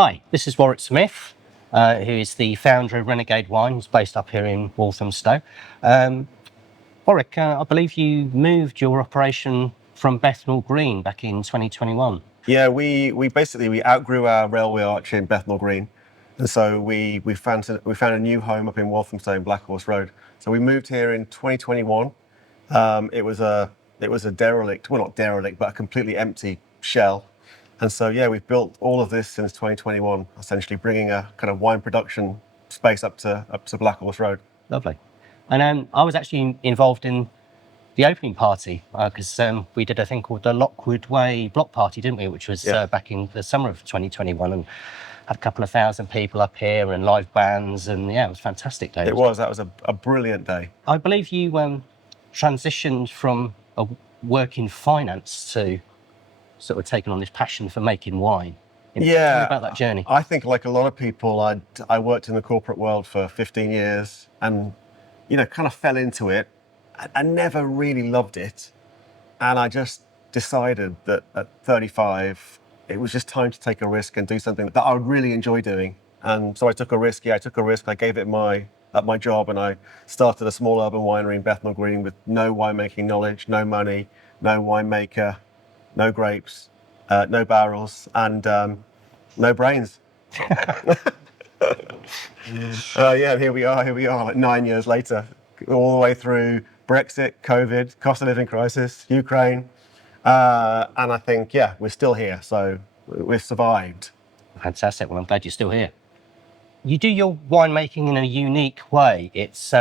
Hi, this is Warwick Smith, who is the founder of Renegade Wine, who's based up here in Walthamstow. Warwick, I believe you moved your operation from Bethnal Green back in 2021. Yeah, we outgrew our railway arch in Bethnal Green, and so we found a new home up in Walthamstow in Black Horse Road. So we moved here in 2021. It was a derelict, well, not derelict, but a completely empty shell. And so yeah, we've built all of this since 2021, essentially bringing a kind of wine production space up to Black Horse Road. Lovely. And I was actually involved in the opening party because we did a thing called the Lockwood Way Block Party, didn't we? Which was back in the summer of 2021, and had a couple of thousand people up here and live bands, and yeah, it was a fantastic day. That was a brilliant day. I believe you transitioned from a work in finance to sort of taking on this passion for making wine. Tell me about that journey. I think, like a lot of people, I worked in the corporate world for 15 years and, kind of fell into it. I never really loved it. And I just decided that at 35, it was just time to take a risk and do something that I would really enjoy doing. And so I took a risk. Yeah, I took a risk. I gave it my job, and I started a small urban winery in Bethnal Green with no winemaking knowledge, no money, no winemaker, no grapes, no barrels, and no brains. Here we are, like 9 years later, all the way through Brexit, COVID, cost of living crisis, Ukraine, and I think, we're still here, so we've survived. Fantastic. Well, I'm glad you're still here. You do your winemaking in a unique way. It's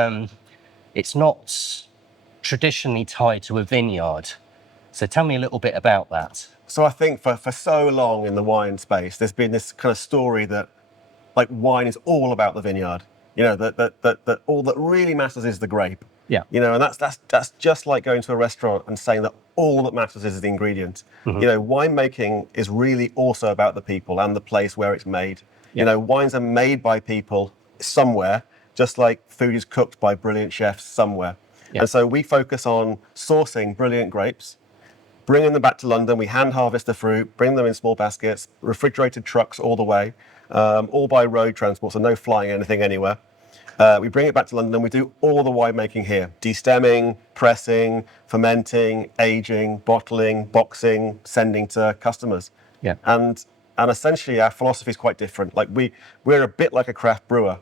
not traditionally tied to a vineyard. So tell me a little bit about that. So I think for so long in the wine space, there's been this kind of story that like wine is all about the vineyard. That all that really matters is the grape. Yeah. And that's just like going to a restaurant and saying that all that matters is the ingredient. Mm-hmm. Winemaking is really also about the people and the place where it's made. Yeah. Wines are made by people somewhere, just like food is cooked by brilliant chefs somewhere. Yeah. And so we focus on sourcing brilliant grapes, bringing them back to London. We hand harvest the fruit, bring them in small baskets, refrigerated trucks all the way, all by road transport, so no flying anything anywhere. We bring it back to London. We do all the winemaking here: destemming, pressing, fermenting, aging, bottling, boxing, sending to customers. Yeah. And essentially our philosophy is quite different. Like we're a bit like a craft brewer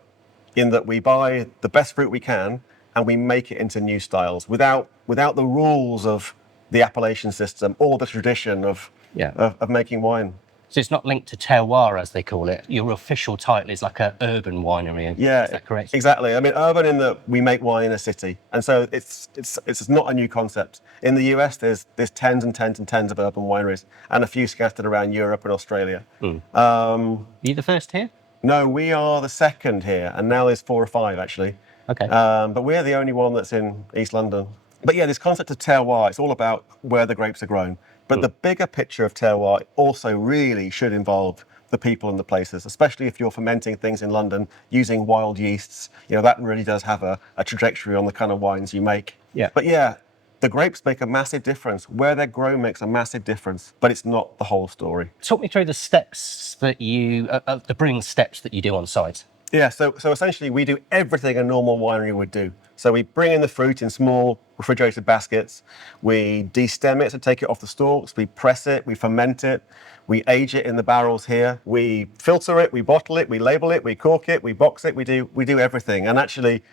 in that we buy the best fruit we can and we make it into new styles without the rules of the appellation system or the tradition of making wine. So it's not linked to terroir, as they call it. Your official title is like an urban winery. Yeah, is that correct? Exactly. I mean, urban in that we make wine in a city, and so it's not a new concept. In the US, there's tens and tens and tens of urban wineries, and a few scattered around Europe and Australia. Are you the first here? No, we are the second here, and now there's 4 or 5 actually. Okay. But we're the only one that's in East London. But yeah, this concept of terroir, it's all about where the grapes are grown. But the bigger picture of terroir also really should involve the people and the places, especially if you're fermenting things in London using wild yeasts. That really does have a trajectory on the kind of wines you make. Yeah. But yeah, the grapes make a massive difference. Where they're grown makes a massive difference, but it's not the whole story. Talk me through the steps that the brewing steps that you do on site. Yeah, so essentially we do everything a normal winery would do. So we bring in the fruit in small refrigerated baskets, we destem it to take it off the stalks, we press it, we ferment it, we age it in the barrels here, we filter it, we bottle it, we label it, we cork it, we box it, we do everything. And actually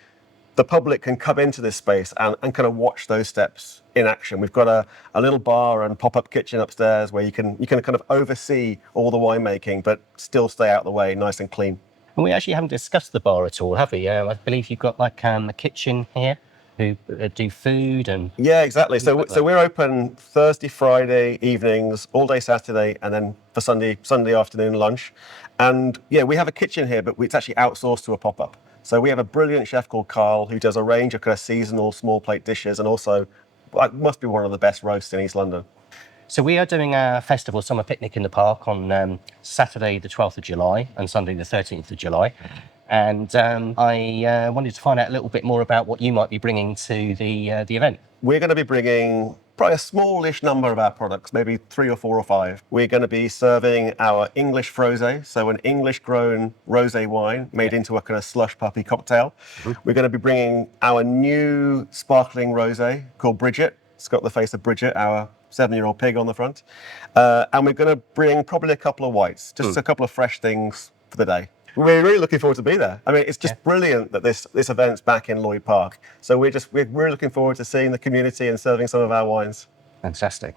the public can come into this space and kind of watch those steps in action. We've got a little bar and pop-up kitchen upstairs where you can kind of oversee all the winemaking, but still stay out of the way, nice and clean. And we actually haven't discussed the bar at all, have we? I believe you've got like a kitchen here who do food and... Yeah, exactly. So we're open Thursday, Friday evenings, all day Saturday, and then for Sunday afternoon lunch. And yeah, we have a kitchen here, but it's actually outsourced to a pop-up. So we have a brilliant chef called Carl who does a range of kind of seasonal small plate dishes, and also must be one of the best roasts in East London. So we are doing a festival summer picnic in the park on Saturday the 12th of July and Sunday the 13th of July. And I wanted to find out a little bit more about what you might be bringing to the event. We're going to be bringing probably a smallish number of our products, maybe 3 or 4 or 5. We're going to be serving our English frosé, so an English-grown rosé wine made into a kind of slush puppy cocktail. We're going to be bringing our new sparkling rosé called Bridget. It's got the face of Bridget, our 7-year-old pig on the front. And we're going to bring probably a couple of whites, just a couple of fresh things for the day. We're really looking forward to be there. I mean, it's just brilliant that this event's back in Lloyd Park. So we're really looking forward to seeing the community and serving some of our wines. Fantastic.